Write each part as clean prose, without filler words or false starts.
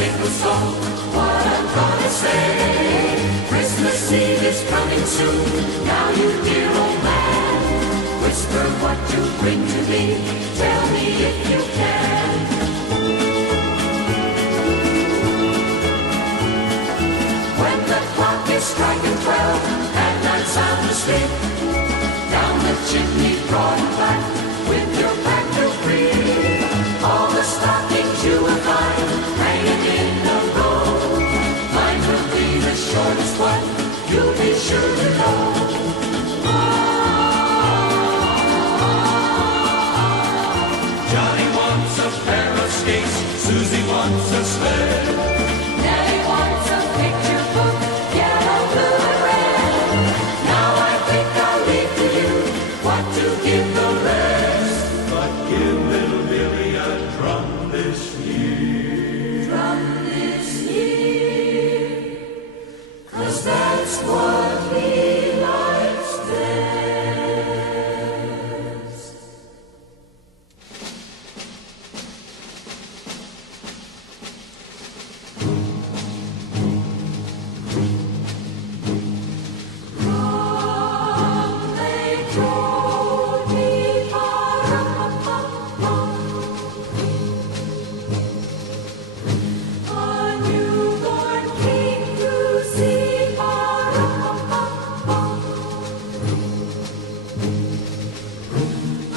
single song. What I'm gonna say. Christmas Eve is coming soon. Now you dear old man, whisper what you bring to me. Tell me if you can. When the clock is striking 12 and night sound asleep, down the chimney broad and black with your back to free, all the stockings you will find hanging in a row. Mine will be the shortest one, you'll be sure to know. Johnny wants a pair of skates, Susie wants a sled. Nellie wants a picture book, yellow, blue, and red. Now I think I'll leave to you what to give the rest. But give little Billy a drum this year. From this year, 'cause that's what he likes best. They told me a newborn king to see.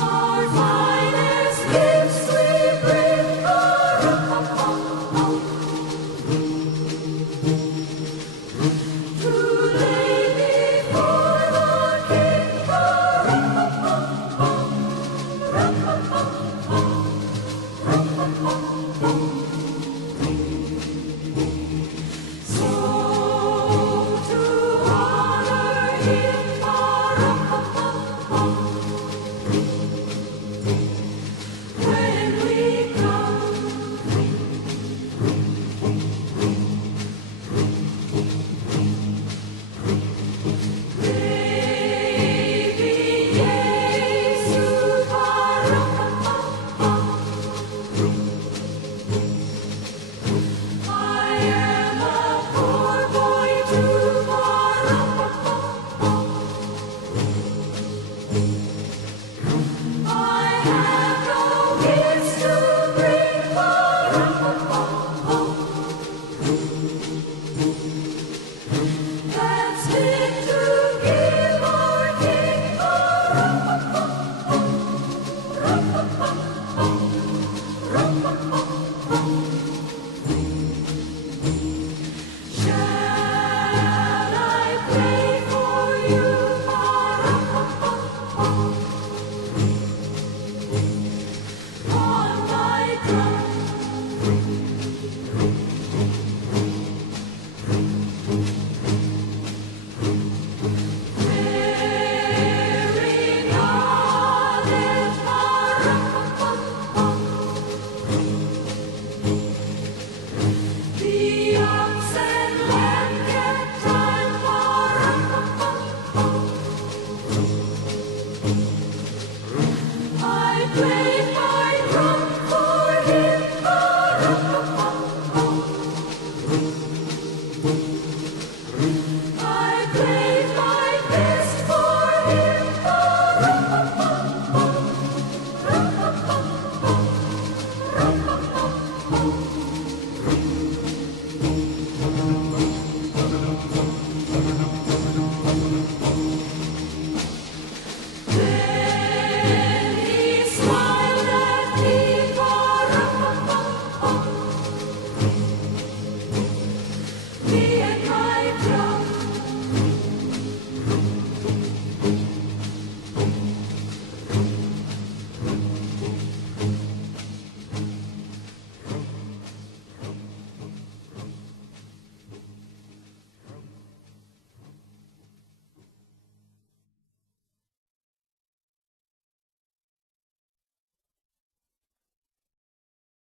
Our finest gifts we bring to lay before the king. So to honor him, when we come, baby Jesus, I am a poor boy tomorrow. I have no gifts to bring. That's fit to give our king. Shall I play for you on my drum? Wearing olive the ox and lamb kept time I played my drum for him. I played